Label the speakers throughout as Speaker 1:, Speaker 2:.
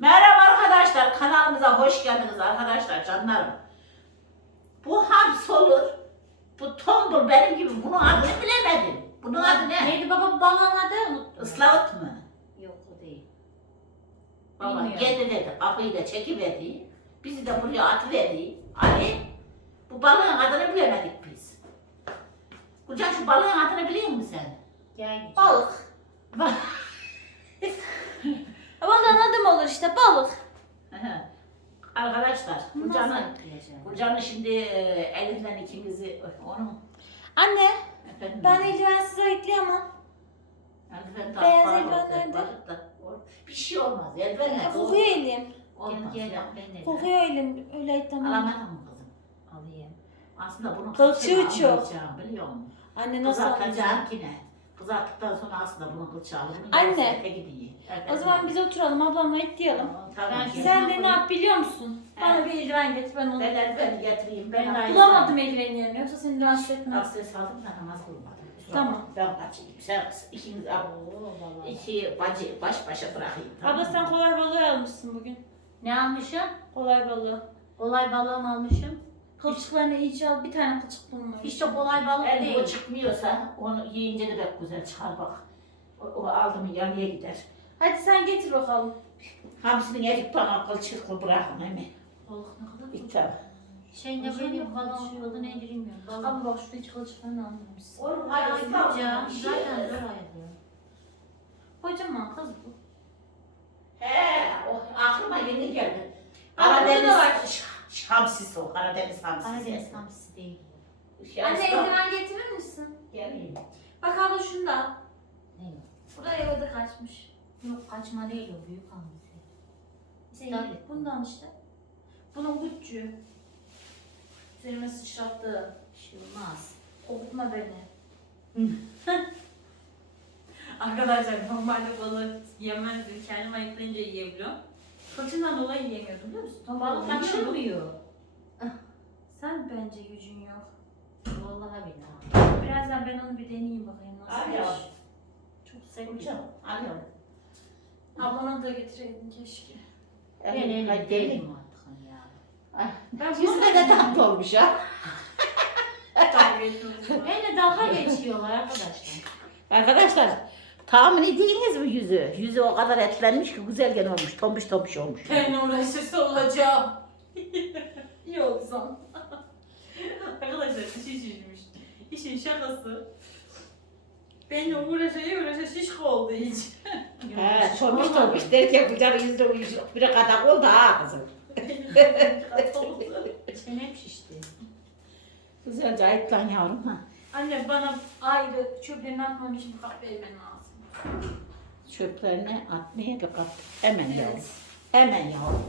Speaker 1: Merhaba arkadaşlar, kanalımıza hoş geldiniz arkadaşlar, canlarım. Bu hamsi olur, bu tombul benim gibi, bunun adını bilemedim. Bunun adı ne?
Speaker 2: Neydi baba balon adı? Unuttum.
Speaker 1: Islavut mı?
Speaker 2: Yok o değil.
Speaker 1: Baba
Speaker 2: Bilmiyorum.
Speaker 1: getirdi, kapıyı da çekiverdi, bizi de buraya atıverdi. Ali, bu balığın adını bilemedik biz. Kucak şu balığın adını biliyor musun sen?
Speaker 2: Gel.
Speaker 3: Balık.
Speaker 1: Bak.
Speaker 3: Olur işte balık.
Speaker 1: Arkadaşlar,
Speaker 2: yapacağım?
Speaker 1: Kucan'ı şimdi e, elinden ikimizi, onu
Speaker 3: Anne
Speaker 1: efendim.
Speaker 3: ben eldivensiz ayıklayamam.
Speaker 1: Eldiven de
Speaker 3: Beyaz eldiven nerede?
Speaker 1: o- Bir şey olmaz. Eldiven ne?
Speaker 3: Kokuyor elim.
Speaker 1: Olmaz
Speaker 2: Gel gel
Speaker 1: ya.
Speaker 2: ben de
Speaker 3: Kokuyor elim. Öyle ayıklamam.
Speaker 1: Alamadın mı kızım?
Speaker 2: alayım.
Speaker 1: Aslında bunu
Speaker 3: Kılçığı çok.
Speaker 1: almayacağım, biliyor musun?
Speaker 3: Anne nasıl
Speaker 1: Kızartacağım ki ne? Kızarttıktan sonra aslında bunun kılçığı alır.
Speaker 3: Anne,
Speaker 1: gidiyor.
Speaker 3: O zaman biz oturalım ablamla ayıklayalım.
Speaker 1: Tamam.
Speaker 2: Ben
Speaker 3: Sen de ne yap biliyor musun?
Speaker 1: He.
Speaker 3: Bana bir eldiven getir ben onu.
Speaker 1: Ben eldiveni getireyim. Ben
Speaker 2: Ben de
Speaker 3: Bulamadım eldivenin yerini yoksa seni rahatsız etmez.
Speaker 1: Abdest aldım da namaz kılmadım.
Speaker 3: Tamam.
Speaker 1: Ben kaçayım. Sen ikiniz iki bacı baş başa bırakayım. tamam
Speaker 3: Abla
Speaker 1: mı?
Speaker 3: sen kolay balığı almışsın bugün.
Speaker 2: Ne almışım?
Speaker 3: Kolay balığı.
Speaker 2: Kolay balon almışım.
Speaker 3: Kılçıklarını iyice al bir tane kılçık bulmuyor.
Speaker 2: Hiç de kolay balık
Speaker 1: Eğer
Speaker 2: değil.
Speaker 1: o çıkmıyorsa onu yiyince de pek güzel çıkar bak. O, o aldı mı yanıya gider.
Speaker 3: Hadi sen getir bakalım.
Speaker 1: Hamsinin erik bana kılçıklı bırakın hemen.
Speaker 2: Balık ne kadar?
Speaker 1: Bitti.
Speaker 2: Şey ne böyle
Speaker 3: şey yok.
Speaker 2: adı ne bilmiyorum. Balon.
Speaker 3: Abla bak şurada hiç kılçıklarını almamışsın.
Speaker 1: Oğlum
Speaker 2: Ay
Speaker 1: hadi
Speaker 2: Gülcan,
Speaker 1: Bir şey
Speaker 2: zaten zor ayırıyor.
Speaker 3: Kocaman kız bu.
Speaker 1: He, o aklıma yeni geldi. Karadeniz
Speaker 3: da var.
Speaker 1: Ş- hamsisi o, Karadeniz hamsisi.
Speaker 2: Karadeniz hamsisi değil.
Speaker 1: Şey,
Speaker 3: Anne
Speaker 1: aslan-
Speaker 3: eldiven getirir misin?
Speaker 1: Geleyim.
Speaker 3: Bak abla şunu da al.
Speaker 2: Ne?
Speaker 3: Burada evde kaçmış.
Speaker 2: Yok kaçma değil o büyük hamsi.
Speaker 3: Değil.
Speaker 2: İstavrit.
Speaker 3: Bundan işte. Bunun ucu. Üzerime sıçrattı.
Speaker 2: Bir şey olmaz.
Speaker 3: Korkutma beni. Arkadaşlar normalde balık yemezdim. Kendim ayıklayınca yiyebiliyorum. Fırtından dolayı yiyemiyordum biliyor musun? Ton
Speaker 2: Balık kaçırmıyor.
Speaker 3: Sen bence gücün yok.
Speaker 2: Vallahi billahi.
Speaker 3: Birazdan ben onu bir deneyeyim bakayım nasıl.
Speaker 1: Al ya.
Speaker 3: Çok seviyorum.
Speaker 1: Hocam, alıyorum.
Speaker 3: Ablana da getireydin keşke.
Speaker 2: Ben
Speaker 1: Evet,
Speaker 2: elim
Speaker 1: hadi
Speaker 2: değilim
Speaker 1: gelin.
Speaker 2: artık ya.
Speaker 1: Ah,
Speaker 3: Ben
Speaker 1: Yüzüne de tatlı olmuş ha.
Speaker 2: Benimle dalga geçiyorlar arkadaşlar.
Speaker 1: Arkadaşlar tahmin ediniz mi yüzü? Yüzü o kadar etlenmiş ki güzel gene olmuş. Tombiş tombiş olmuş.
Speaker 3: Ben uğraşırsa olacağım. Yoksa. Arkadaşlar bir şey şişmiş. İşin şakası. Benimle uğraşaya uğraşa şişko oldu hiç.
Speaker 1: He, tombiş tombiş derken kucağın yüzüne uyuşuyor. Bir kadak oldu ha kızım.
Speaker 2: Çenem şişti.
Speaker 1: Güzelce ayıklan yavrum ha.
Speaker 3: Anne bana ayrı çöplerini atmam için kahve vermen lazım.
Speaker 1: Çöplerini atmaya kat. Hemen yavrum.
Speaker 3: Evet.
Speaker 1: Hemen yavrum.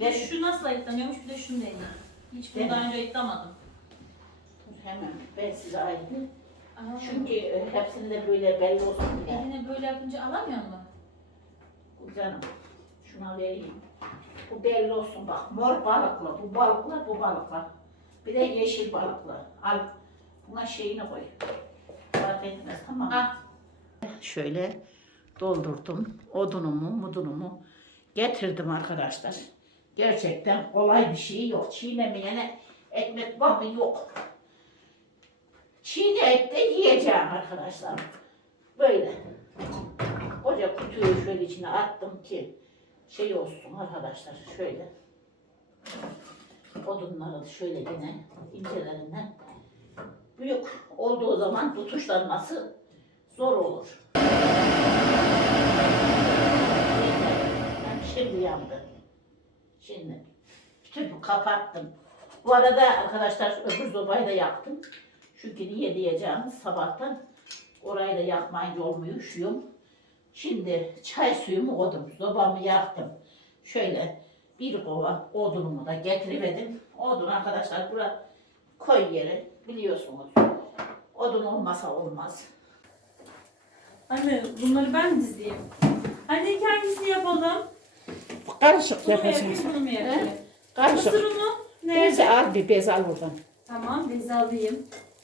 Speaker 3: Ve şu nasıl ayıklanıyormuş bir de şunu deneyim. Hiç bunu daha önce ayıklamadım.
Speaker 1: Hemen ben size.
Speaker 3: Aa,
Speaker 1: Çünkü e, hepsinde böyle belli olsun diye.
Speaker 3: Eline böyle yapınca alamıyor mu?
Speaker 1: Canım şuna vereyim. Bu belli olsun bak. Mor balıklı. Bu balıklar bu balıklar. Bir de yeşil balıklı. Al. Buna şeyini koy. Fark etmez tamam mı?
Speaker 3: Ah.
Speaker 1: Şöyle doldurdum. Odunumu, mudunumu getirdim arkadaşlar. Gerçekten kolay bir şey yok. Çiğnemeyene ekmek var mı? Yok. Çiğne et de yiyeceğim arkadaşlar. Böyle. Koca kutuyu şöyle içine attım ki şey olsun arkadaşlar şöyle. Odunları şöyle yine incelerinden büyük olduğu zaman tutuşlanması zor olur. Ben şimdi yandı. Şimdi tüpü kapattım. Bu arada arkadaşlar öbür sobayı da yaktım. Çünkü niye diyeceğimiz sabahtan orayı da yakmayınca olmuyor, üşüyorum. Şimdi çay suyumu koydum, sobamı yaktım. Şöyle bir kova odunumu da getiriverdim. Odun arkadaşlar bura koy yeri biliyorsunuz. Odun olmasa olmaz.
Speaker 3: Anne bunları ben dizeyim? İlk hangisini yapalım?
Speaker 1: Karışık
Speaker 3: bunu mu yapayım?
Speaker 1: Karışık.
Speaker 3: Mısır unu
Speaker 1: Neyse
Speaker 3: nerede?
Speaker 1: al bir bez al buradan.
Speaker 3: Tamam bezi alayım.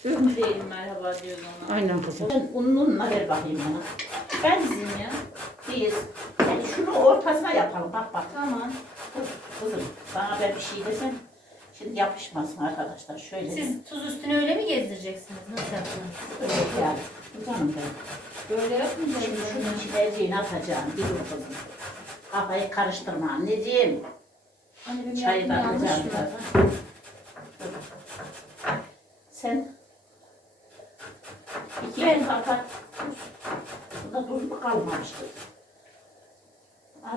Speaker 3: Ürün değilim merhaba diyoruz ona.
Speaker 1: Aynen kızım. Sen ununla ver bakayım bana.
Speaker 3: Ben dizeyim ya.
Speaker 1: Biz yani şunu ortasına yapalım. Bak bak.
Speaker 3: Tamam.
Speaker 1: Kızım sana ben bir şey desem şimdi yapışmasın arkadaşlar. Şöyle.
Speaker 2: Siz tuz üstüne öyle mi gezdireceksiniz? Nasıl yapacaksınız?
Speaker 1: Öyle yani. Canım benim.
Speaker 2: Böyle yapmayacağız.
Speaker 1: Şimdi şunun içine ezdiğini atacağım. Bir dur kızım. Kafayı karıştırma anneciğim.
Speaker 2: Anne benim
Speaker 1: Çayı da
Speaker 2: yaptığım yanlış mı?
Speaker 1: Sen iki el kapat. Bunda tuz mu kalmamıştır?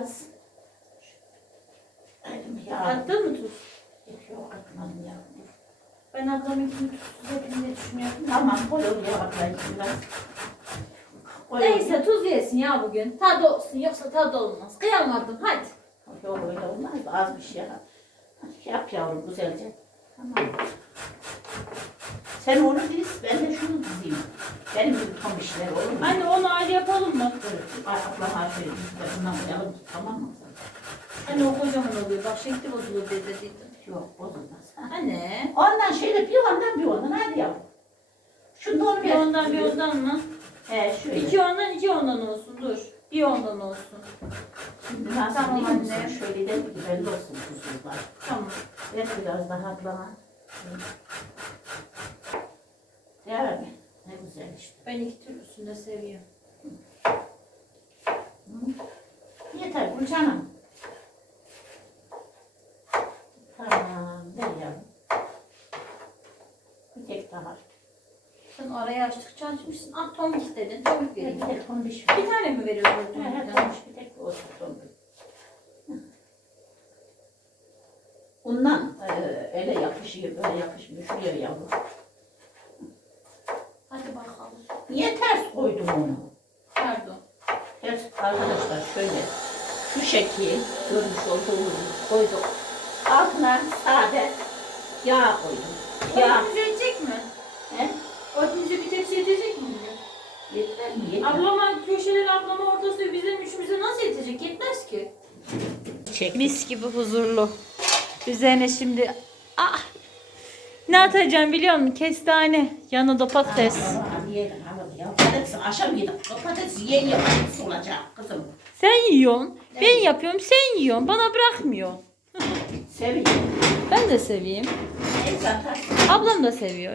Speaker 1: Az. Elim ya.
Speaker 3: Attın mı tuz?
Speaker 1: Yok atmadım ya.
Speaker 2: Ben ablamınkini tuzsuz yapayım diye düşünüyorum.
Speaker 1: Tamam koy oraya bakayım biraz.
Speaker 2: Neyse tuz yesin ya bugün. Tadı olsun yoksa tadı olmaz. Kıyamadım hadi.
Speaker 1: Yok öyle olmaz. Az bir şey yap. Yap yavrum güzelce. Tamam. Sen onu diz, ben de şunu dizeyim. Benim gibi tam işler olur mu?
Speaker 3: Anne onu ayrı yapalım mı?
Speaker 1: Şöyle biz bundan koyalım tamam mı?
Speaker 2: Anne o kocaman oluyor. Bak şekli bozulur dedi dedim.
Speaker 1: Yok bozulmaz.
Speaker 2: Anne.
Speaker 1: Ondan şöyle bir ondan bir ondan hadi yavrum. Şunu da onu
Speaker 3: Bir ondan bir ondan mı?
Speaker 1: He şöyle.
Speaker 3: İki ondan iki ondan olsun dur. Bir ondan olsun.
Speaker 1: Şimdi nasıl
Speaker 2: Tamam
Speaker 1: biliyor musun?
Speaker 2: anne.
Speaker 1: Şöyle de güzel olsun tuzluklar.
Speaker 3: Tamam.
Speaker 1: Ver biraz daha ablama. Yani ne güzel işte.
Speaker 2: Ben iki türlüsünü de seviyorum.
Speaker 1: Yeter Gülcanım. Tamam, ver yavrum. Bir tek daha.
Speaker 2: Sen arayı açtıkça açmışsın. Ah tomik istedin. Tomik
Speaker 1: Bir
Speaker 2: vereyim.
Speaker 1: tek tombiş.
Speaker 2: Bir tane mi veriyorsun
Speaker 1: He, he, tombiş bir tek o tombiş. Ondan eee, ele yapışıyor, böyle yapışmıyor. Şuraya yavrum.
Speaker 2: Hadi bakalım.
Speaker 1: Niye ters koydum onu?
Speaker 2: Pardon.
Speaker 1: Evet arkadaşlar şöyle şu şekil görmüş olduğunuz koyduk. Altına sade yağ koydum. Yağ.
Speaker 3: Yetecek mi?
Speaker 1: He?
Speaker 3: Otimize bir tepsi yetecek mi?
Speaker 1: Yeter mi? Yeter.
Speaker 3: Ablama köşeleri ablama ortası bizim üçümüze nasıl yetecek? Yetmez ki.
Speaker 1: Çek.
Speaker 3: Mis gibi huzurlu. Üzerine şimdi ah ne atacağım biliyor musun? Kestane, yanına da patates.
Speaker 1: Yiyelim hanım ya. Patates akşam yedim. Patates yiyen patates olacak kızım.
Speaker 3: Sen yiyorsun, ben yapıyorum, sen yiyorsun. Bana bırakmıyorsun.
Speaker 1: Seviyorum.
Speaker 3: Ben de seveyim.
Speaker 1: Neyse atarsın.
Speaker 3: Ablam da seviyor.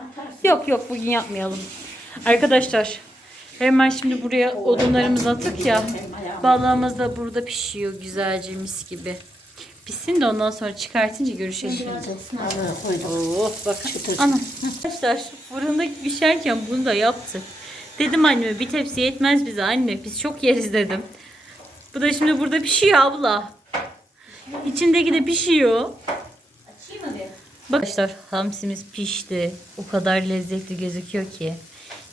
Speaker 1: Atarsın.
Speaker 3: Yok yok bugün yapmayalım. Arkadaşlar hemen şimdi buraya odunlarımızı attık ya. Balığımız da burada pişiyor güzelce mis gibi. Pişsin de ondan sonra çıkartınca
Speaker 1: koydum.
Speaker 3: Oh bak. Ana. Arkadaşlar fırında pişerken bunu da yaptı. Dedim anneme bir tepsi yetmez bize anne biz çok yeriz dedim. Bu da şimdi burada pişiyor abla. İçindeki de pişiyor.
Speaker 2: Açayım mı bir?
Speaker 3: Bak Arkadaşlar hamsimiz pişti. O kadar lezzetli gözüküyor ki.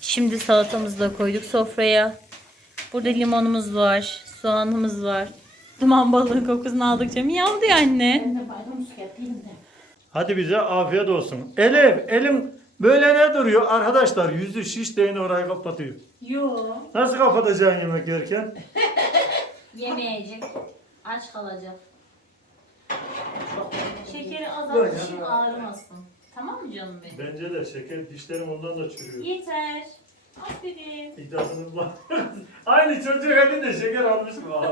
Speaker 3: Şimdi salatamızı da koyduk sofraya. Burada limonumuz var. Soğanımız var. Duman balığın kokusunu aldıkça miyav diyor anne.
Speaker 1: Ben de maydanoz getireyim de.
Speaker 4: Hadi bize afiyet olsun. Elif, elim böyle ne duruyor? Arkadaşlar yüzü şiş değini orayı kapatıyor.
Speaker 2: Yo.
Speaker 4: Nasıl kapatacaksın yemek yerken?
Speaker 2: Yemeyecek. Aç kalacak. Şekeri
Speaker 4: Böyle
Speaker 2: azalt için
Speaker 4: ama-
Speaker 2: ağrımasın. Tamam mı canım benim?
Speaker 4: Bence de şeker dişlerim ondan da çürüyor.
Speaker 2: Yeter. Aferin.
Speaker 4: İddiasınız var. Aynı çocuk elinde şeker almışım. Aa.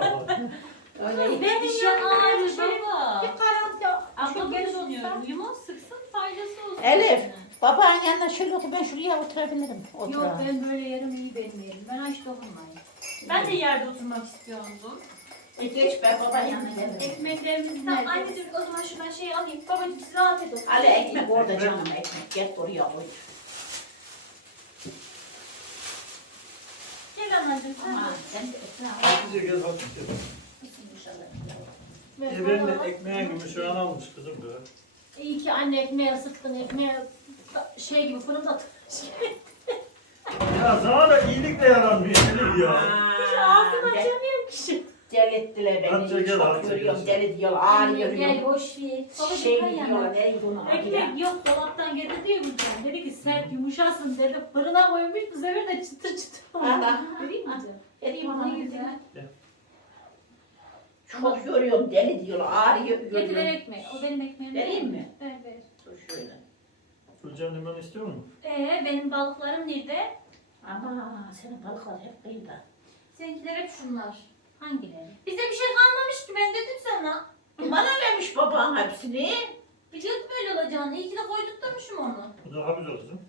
Speaker 1: Öyle
Speaker 2: Ben
Speaker 3: Dişin
Speaker 2: dişim
Speaker 3: ağrır baba.
Speaker 2: Bir karantina.
Speaker 3: Abla
Speaker 2: Çok
Speaker 3: ben
Speaker 2: geç
Speaker 3: düşünüyorum.
Speaker 2: olsa.
Speaker 3: Limon sıksın faydası olsun.
Speaker 1: Elif. Babanın yanına şöyle otur ben şuraya oturabilirim.
Speaker 2: Yok
Speaker 1: Oturalım.
Speaker 2: ben böyle yarım iyi benim yerim. Ben aç dokunmayayım.
Speaker 3: Ben de yerde oturmak istiyordum.
Speaker 1: E geç ben babanın yanına gelirim.
Speaker 3: Ekmeklerimizden
Speaker 2: Nerede?
Speaker 3: anneciğim o zaman şuradan şey alayım. Babacığım size afiyet olsun.
Speaker 1: Ali ekmek orada canım ekmek. Get oraya koy.
Speaker 3: Gel anneciğim sen.
Speaker 1: Aman sen de ekmek
Speaker 4: İyice gel bak. Ebenin ekmeğe gümüşhane almış kızım be.
Speaker 2: İyi ki anne ekmeği ısıttın. Ekmeği şey gibi fırında
Speaker 4: Ya sana da iyilik de yaranmıyor Elif ya.
Speaker 3: Ağzını açamıyorum ki.
Speaker 1: Deli ettiler beni.
Speaker 4: Atça gel,
Speaker 1: Çok
Speaker 4: atça
Speaker 1: görüyorum.
Speaker 4: gel.
Speaker 1: Deli diyorlar. Ağrıyor.
Speaker 2: Gel boş ver.
Speaker 1: Şey
Speaker 2: kan
Speaker 1: diyorlar.
Speaker 2: yana.
Speaker 1: Neydi onu adı ya?
Speaker 2: Ekmek yok dolaptan getirdi diyor Gülcan. Dedi ki sert yumuşasın dedi. Fırına koymuş bu sefer de çıtır çıtır oldu.
Speaker 1: Aha.
Speaker 2: Vereyim mi canım?
Speaker 1: Vereyim
Speaker 2: Ne
Speaker 1: ona.
Speaker 2: güzel.
Speaker 1: Çok görüyorum. Deli diyorlar. Ağrıyor.
Speaker 2: Getir ver
Speaker 1: Görüyorum.
Speaker 2: ekmeği. O benim ekmeğim.
Speaker 1: Vereyim mi?
Speaker 2: Ver ver.
Speaker 1: Dur şöyle.
Speaker 4: Gülcan limon istiyor mu?
Speaker 3: Ee benim balıklarım nerede?
Speaker 1: Ama senin balıklar hep kıyıda.
Speaker 3: Seninkiler hep şunlar. Hangileri? Bize bir şey kalmamış ki ben dedim sana.
Speaker 1: Bana vermiş baban hepsini.
Speaker 3: Biliyordum böyle olacağını. İyi ki de koydurtmuşum onu.
Speaker 4: Bu daha güzel kızım.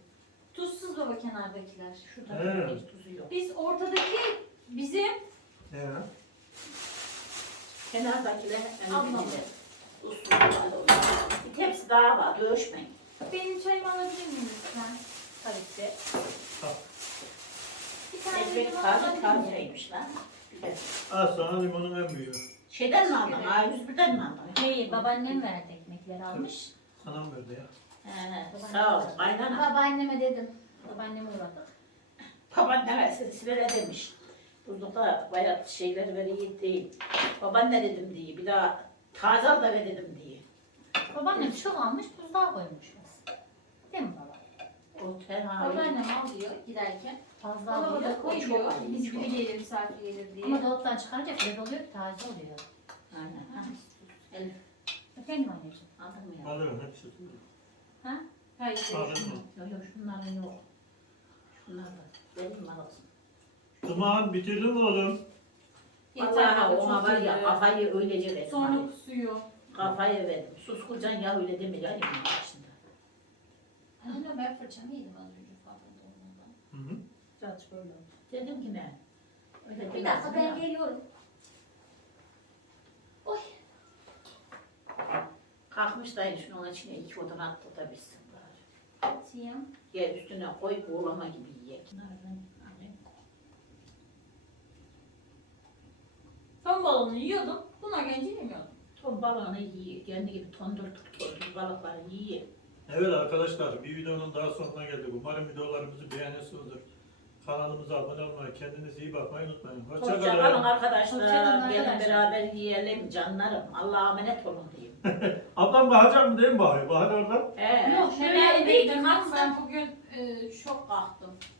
Speaker 3: Tuzsuz baba kenardakiler.
Speaker 1: Şurada
Speaker 4: He.
Speaker 1: hiç tuzu yok.
Speaker 3: Biz ortadaki bizim
Speaker 4: He.
Speaker 1: Kenardakiler
Speaker 3: Allah.
Speaker 1: öndekiler. Usul var. Bir tepsi daha var. Dövüşmeyin.
Speaker 3: benim çayımı alabilir miyim lütfen?
Speaker 1: Tabii ki.
Speaker 3: Bir tane
Speaker 1: Ekmek
Speaker 3: limon
Speaker 1: taze
Speaker 3: alabilir miyim?
Speaker 1: tazeymiş lan. Güzel.
Speaker 4: Al sana limonun en büyüğü.
Speaker 1: Şeyden mi aldın? A101'den mi aldın?
Speaker 3: Hayır babaannem verdi ekmekleri almış.
Speaker 4: Anam verdi ya.
Speaker 1: He, sağ ol. Aynen.
Speaker 3: Babaanneme dedim. Babaanneme uğradık.
Speaker 1: Baban ne versin sinire demiş. Buzlukta bayat şeyler ver iyi değil. Baban ne dedim diye. Bir daha taze al da ver dedim diye.
Speaker 3: Babaannem çok almış buzluğa koymuş.
Speaker 1: O tenha.
Speaker 3: Babaannem alıyor giderken. Fazla
Speaker 1: Dolaba
Speaker 3: alıyor.
Speaker 1: da koy,
Speaker 3: Koyuyor.
Speaker 1: çok
Speaker 3: Biz gibi gelir misafir gelir diye.
Speaker 2: Ama dolaptan çıkarınca fred oluyor ki taze oluyor.
Speaker 1: Aynen. Ha. Elif
Speaker 2: Efendim anneciğim.
Speaker 1: aldın mı ya?
Speaker 4: Alırım hepsi.
Speaker 3: Hayır.
Speaker 4: Alırım mı?
Speaker 1: Yok yok şunların yok. Şunlar da. Benim alasın?
Speaker 4: Duman bitirdin mi oğlum?
Speaker 1: Vallahi ona var ya kafayı öylece verdim.
Speaker 3: Sonra
Speaker 1: hani.
Speaker 3: kusuyor.
Speaker 1: Kafayı verdim. Sus kocan ya öyle deme ya
Speaker 2: Anne ben fırçamı yedim az önce farkında olmadan.
Speaker 4: Hı hı.
Speaker 2: Saç böyle oldu.
Speaker 1: Dedim ki ben. Öyle
Speaker 2: Bir
Speaker 1: demezsin
Speaker 2: dakika ben
Speaker 1: ya.
Speaker 2: geliyorum.
Speaker 1: Kalkmış da şunu onun içine iki odun attı da bitsin bari.
Speaker 3: Siyam.
Speaker 1: Ya üstüne koy buğulama gibi ye. Nereden? alayım?
Speaker 3: Ton balonu yiyordum. Buna gelince yemiyordum.
Speaker 1: Ton balığını yiyor. Kendi gibi tondur tondur balıkları yiyor.
Speaker 4: Evet arkadaşlar bir videonun daha sonuna geldik. Umarım videolarımızı beğeniyorsunuzdur. Kanalımıza abone olmayı, kendinize iyi bakmayı unutmayın.
Speaker 1: Hoşçakalın
Speaker 4: Hoşçakalın.
Speaker 1: arkadaşlar.
Speaker 2: Hoşçakalın
Speaker 1: Gelin
Speaker 2: arkadaşlar.
Speaker 1: beraber yiyelim canlarım. Allah'a emanet olun diyeyim.
Speaker 4: Ablam bakacak mı değil mi Bahri? Bahri orada.
Speaker 1: He.
Speaker 3: Yok
Speaker 2: şöyle
Speaker 3: değil ki. Ben bugün e, çok kalktım.